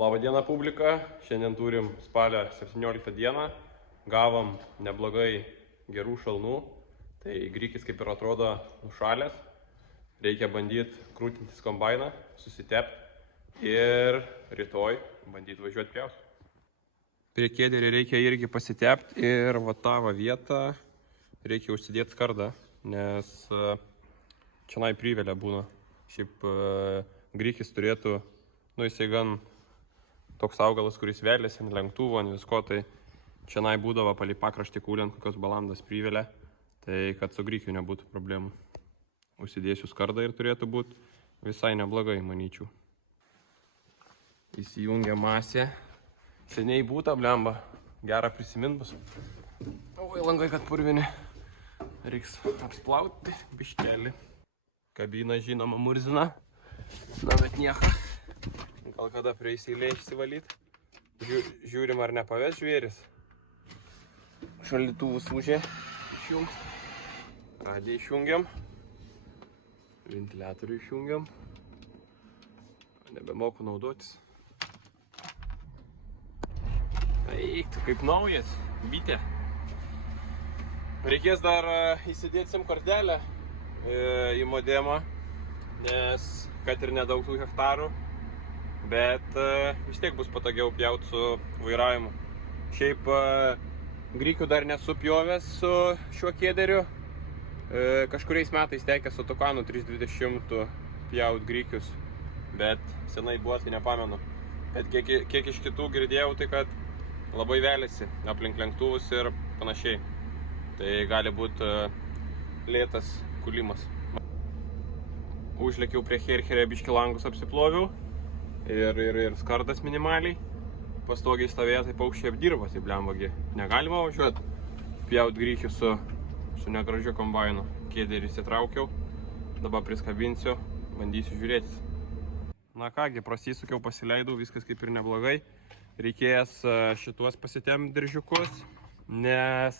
Labą dieną publika, šiandien turim spalio 17 dieną, gavom neblogai gerų šalnų, tai grykis kaip ir atrodo nušalęs, reikia bandyti krūtintis kombainą, susitepti ir rytoj bandyti važiuoti pjaus. Prie kėderį reikia irgi pasitepti ir va tą vietą reikia užsidėti skardą, nes čia privelė būna. Šiaip grykis turėtų, jisai gan toks augalas, kuris velėsi ant lenktuvo, ant visko, tai čia būdavo palei pakraštį kūliant kokios balandas privelė, tai kad su grykiu nebūtų problemų. Užsidėsiu skardą ir turėtų būti visai neblogai, manyčiau. Įsijungia masė. Seniai būta, blemba. Gerą prisimint bus. Oi, langai, kad purvini. Reiks apsplauti biškelį. Kabina, žinoma, murzina. Na, bet nieko. Gal kada prieis eilė išsivalyt. Žiūrim, ar nepaves žvėris. Šaldytuvus užė. Išjungs. Radiją išjungiam. Ventiliatorių išjungiam. Nebemoku naudotis. Eik, kaip naujas. Bitė. Reikės dar įsidėti SIM kortelę į modemą, nes kad ir nedaug tų hektarų, bet vis tiek bus patogiau pjauti su vairavimu. Šiaip grykių dar nesu pjovęs su šiuo kėderiu. Kažkuriais metais tekė su Tukanu 320 pjauti grykius, bet senai buvo, tai nepamenu. Bet kiek iš kitų girdėjau, tai kad labai velėsi aplink lenktuvus ir panašiai. Tai gali būti lėtas kulimas. Užlėkiau prie hercherė, biškį langus apsiploviau ir skardas minimaliai. Pastogiai stovėjo, tai paukščiai apdirba, tai blembagi. Negalima važiuoti pjaut grykių su negražiu kombainu. Kėderį įsitraukiau, dabar priskabinsiu, bandysiu žiūrėtis. Na kągi, prasisukiau, pasileidau, viskas kaip ir neblogai. Reikės šituos pasitempt diržiukus, nes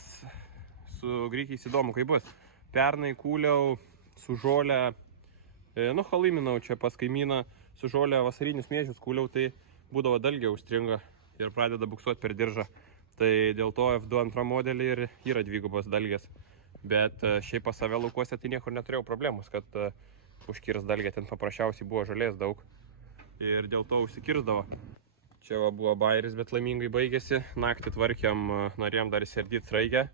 su grykiais įdomu, kaip bus. Pernai kūliau su žolė, halaiminau čia pas kaimyną, su žolė vasarinius miežius kūliau, tai būdavo dalgė užstringa ir pradeda buksuoti per diržą. Tai dėl to F2 antra modelį ir yra dvigubos dalgės. Bet šiaip pas save laukuose tai niekur neturėjau problemos, kad užkirs dalgė, ten paprasčiausiai buvo žolės daug ir dėl to užsikirsdavo. Čia buvo bairis, bet laimingai baigėsi. Naktį tvarkėm, norėjom dar įsiardyti sraigę.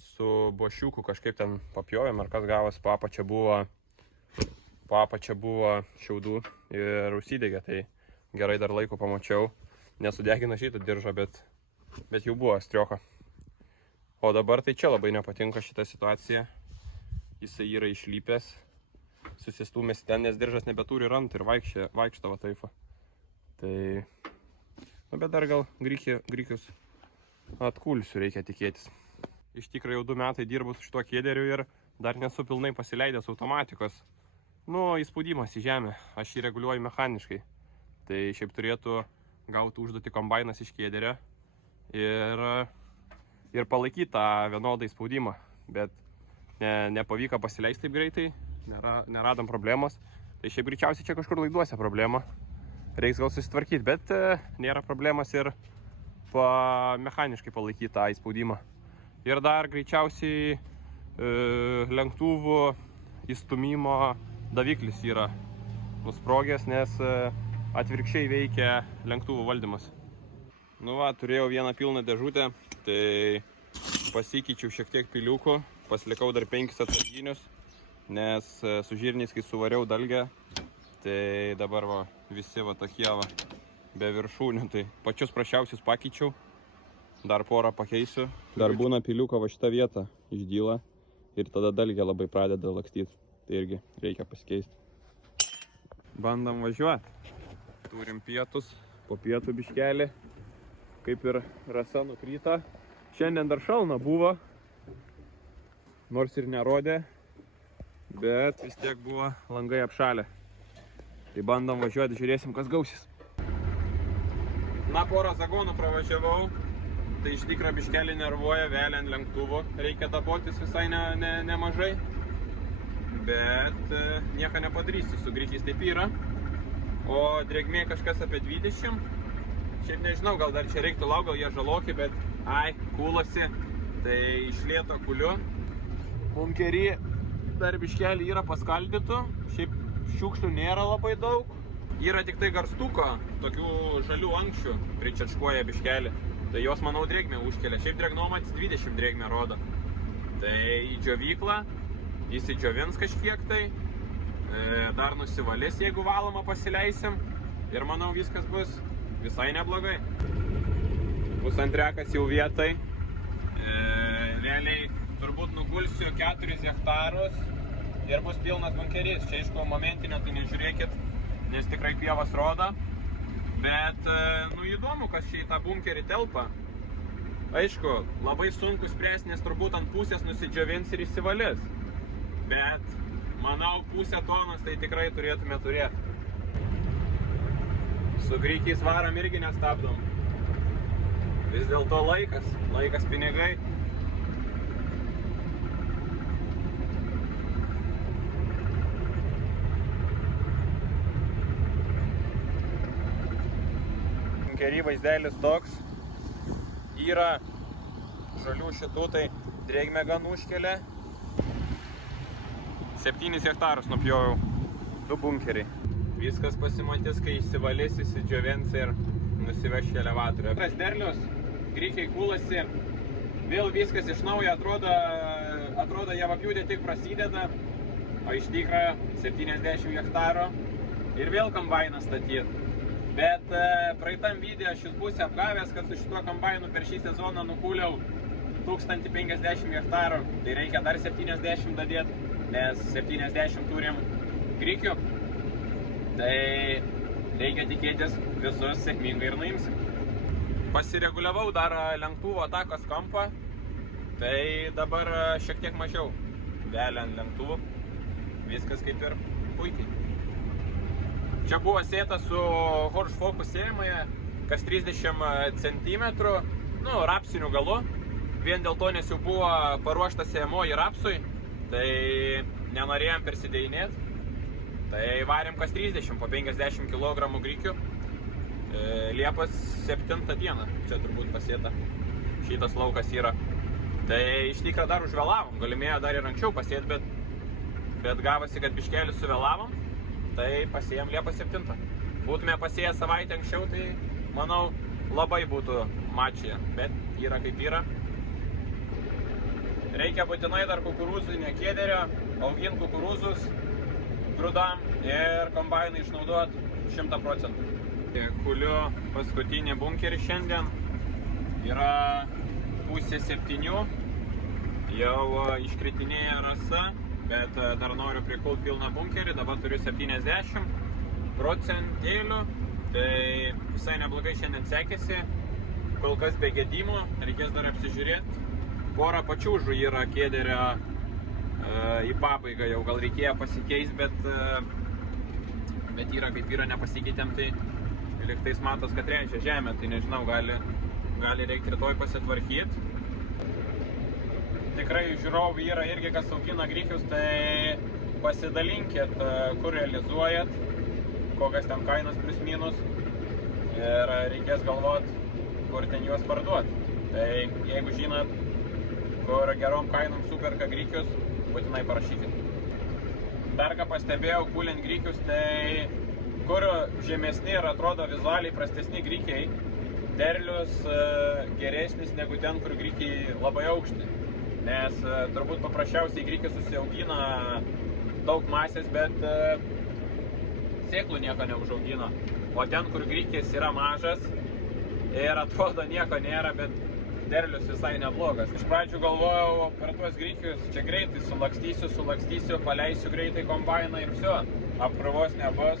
Su bošiuku kažkaip ten papjovėm, ar kas gavos, po apačia buvo šiaudų ir užsidegė, tai gerai dar laiko pamačiau. Nesudegina šitą diržą, bet jau buvo strioka. O dabar tai čia labai nepatinka šita situacija. Jisai yra išlypęs, susistūmėsi ten, nes diržas nebeturi rantų ir vaikštavo taifa. Tai, bet dar gal grykius atkulsiu, reikia tikėtis. Iš tikrųjų jau 2 metai dirbu su šituo kėderiu ir dar nesu pilnai pasileidęs automatikos. Įspaudimas į žemę, aš jį reguliuoju mechaniškai. Tai šiaip turėtų gauti užduotį kombainas iš kėderio ir palaikyti tą vienodą įspaudimą. Bet nepavyko pasileisti taip greitai, neradom problemos. Tai šiaip greičiausiai čia kažkur laiduose problema. Reiks gal susitvarkyti, bet nėra problemas ir mechaniškai palaikyti tą įspaudimą. Ir dar greičiausiai lenktuvų įstumimo daviklis yra nusprogęs, nes atvirkščiai veikia lenktuvų valdymas. Turėjau vieną pilną dėžutę, tai pasikeičiau šiek tiek piliukų, pasilikau dar 5 atsarginius, nes su žirniais, kai suvariau dalgę, tai dabar visi tokie be viršūnių, tai pačius prašiausius pakeičiau. Dar porą pakeisiu. Dar būna piliuko šitą vietą išdyla ir tada dalgė labai pradeda lakstyti. Tai irgi reikia pasikeisti. Bandom važiuoti. Turim pietus, po pietų biškelį. Kaip ir rasa nukryta. Šiandien dar šalna buvo, nors ir nerodė, bet vis tiek buvo langai apšalę. Tai bandom važiuoti, žiūrėsim, kas gausis. Porą zagonų pravažiavau. Tai iš tikrųjų biškelį nervuoja, velė ant lenktuvų, reikia tapotis visai nemažai. Bet nieko nepadarysi, su grykiais taip yra. O drėgmė kažkas apie 20, Šiaip nežinau, gal dar čia reiktų lauk, gal jie žaloki, bet kūlosi. Tai iš lėto kuliu. Bunkerį dar biškelį yra paskaldytų. Šiaip šiukšlių nėra labai daug. Yra tik tai garstuko, tokių žalių ankščių pričačkuoja biškelį. Tai jos, manau, drėgmę užkelia. Šiaip drėgnomas 20 drėgmę rodo. Tai į džiovyklą, įsidžiovins kažkiek tai. Dar nusivalys, jeigu valomą pasileisim. Ir manau, viskas bus visai neblogai. Bus antrekas jau vietai. Realiai turbūt nugulsiu 4 hektarus ir bus pilnas bunkeris. Čia aišku momentinio tai nežiūrėkit, nes tikrai pievas rodo. Bet, įdomu, kas čia į tą bunkerį telpa. Aišku, labai sunku spręsti, nes turbūt ant pusės nusidžiovins ir įsivalys. Bet, manau, pusę tonos tai tikrai turėtume turėti. Su greikiais varam irgi nestabdom. Vis dėlto laikas pinigai. Bunkerį vaizdelis toks. Yra žalių šitų, tai drėgmę gan užkelia. 7 hektarus nupjoviau. 2 bunkeriai. Viskas pasimatys, kai įsivalys, įsidžiovins ir nusiveš į elevatorių. Tas derlius, grikiai kūlasi, vėl viskas iš naujo atrodo javapjūtė tik prasideda, o iš tikrųjų 70 hektarų ir vėl kombainą statyti. Bet praeitam video aš jūs būsiu apgavęs, kad su šituo kombainu per šį sezoną nukūliau 1050 hektarų, tai reikia dar 70 dadėti, nes 70 turim grikių. Tai reikia tikėtis visus sėkmingai ir nuimsim. Pasireguliavau dar lenktuvo atakos kampą, tai dabar šiek tiek mažiau velia ant lenktuvų. Viskas kaip ir puikiai. Čia buvo sėta su Horsch Focus sėjamąją, kas 30 cm, rapsiniu galu. Vien dėl to, nes jau buvo paruošta sėjamoji rapsui, tai nenorėjom persidėjinėti. Tai varėm kas 30 po 50 kg grikių. Liepos 7 dieną čia turbūt pasėta šitas laukas yra. Tai iš tikrųjų dar užvėlavom, galimėjo dar ir anksčiau pasėti, bet gavosi, kad biškelį suvėlavom, tai pasėjom Liepos 7. Būtume pasėję savaitę anksčiau, tai manau labai būtų mačyje, bet yra kaip yra. Reikia būtinai dar kukurūzinio kėderio, auginti kukurūzus grūdam ir kombainą išnaudoti 100%. Kuliu paskutinį bunkerį šiandien. Yra 6:30. Jau iškritinėja rasa, bet dar noriu prikult pilną bunkerį. Dabar turiu 70%. Tai visai neblogai šiandien sekėsi. Kol kas be gedimo, reikės dar apsižiūrėti. Porą pačiūžų yra kėderio į pabaigą, jau gal reikėjo pasikeisti, bet yra kaip yra, nepasikeitėm, tai liktais matos, kad reikia žemę, tai nežinau, gali reikti rytoj pasitvarkyti. Tikrai žiūrovų yra irgi, kas augina grikius, tai pasidalinkit, kur realizuojat, kokias ten kainas plius minus ir reikės galvoti, kur ten juos parduoti. Tai jeigu žinot, kur gerom kainom superka grikius, būtinai parašykit. Dar ką pastebėjau, kūlint grikius, tai kur žemesni ir atrodo vizualiai prastesni grikiai, derlius geresnis negu ten, kur grikiai labai aukšti. Nes turbūt paprasčiausiai grikiai susiaugina daug masės, bet sėklų nieko neužaugina. O ten, kur grikis yra mažas ir atrodo nieko nėra, bet derlius visai neblogas. Iš pradžių galvojau per tuos grikius, čia greitai sulakstysiu, paleisiu greitai kombainą ir viso, apkrovos nebus.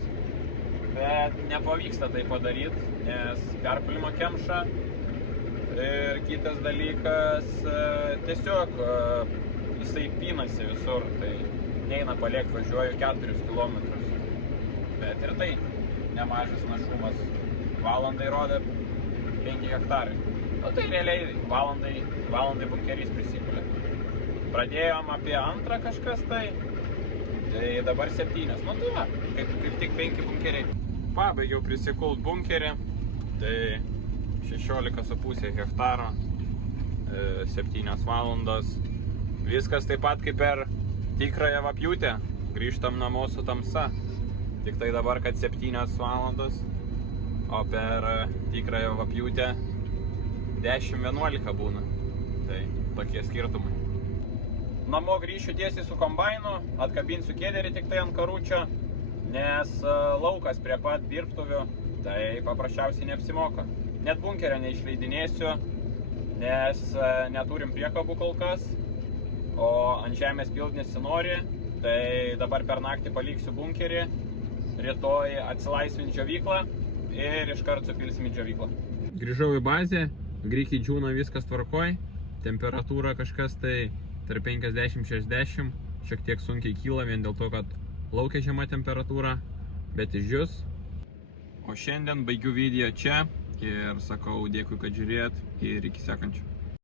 Bet nepavyksta tai padaryti, nes perpilimo kemša. Ir kitas dalykas, tiesiog jisai pinasi visur, tai neina paliekti, važiuoju 4 km. Bet ir tai nemažas našumas. Valandai rodė 5 hektarai. Tai realiai valandai bunkerys prisikulė. Pradėjom apie 2 kažkas tai dabar 7. Tai va, kaip tik 5 bunkeriai. Pabaigiau prisikult bunkerį, tai 16,5 hektaro, 7 valandos. Viskas taip pat kaip per tikrąją vapjūtę. Grįžtam namo su tamsa. Tik tai dabar, kad 7 valandos, o per tikrąją vapjūtę 10-11 būna. Tai tokie skirtumai. Namo grįšiu tiesiai su kombainu, atkabinsiu kėderį tik tai ant karučio, nes laukas prie pat dirbtuvių, tai paprasčiausiai neapsimoka. Net bunkerio neišleidinėsiu, nes neturim priekabų kol kas, o ant žemės pilt nesinori, tai dabar per naktį paliksiu bunkerį, rytoj atsilaisvint džiovyklą ir iškart supilsim į džiovyklą. Grįžau į bazę, grikiai džiūna, viskas tvarkoj, temperatūra kažkas tai tarp 50-60, šiek tiek sunkiai kyla vien dėl to, kad laukia žema temperatūra, bet išdžius. O šiandien baigiu video čia ir sakau dėkui, kad žiūrėjot ir iki sekančio.